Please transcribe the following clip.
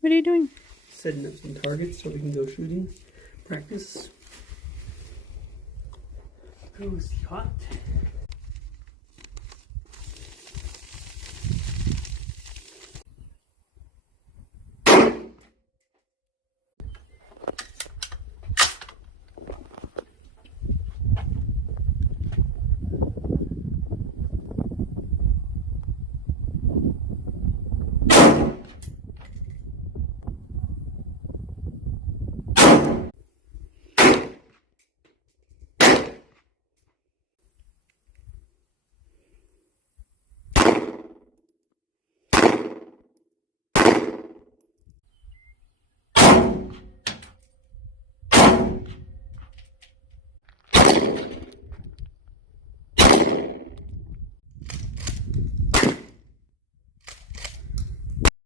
What are you doing? Setting up some targets so we can go shooting. Practice. Oh, it's hot.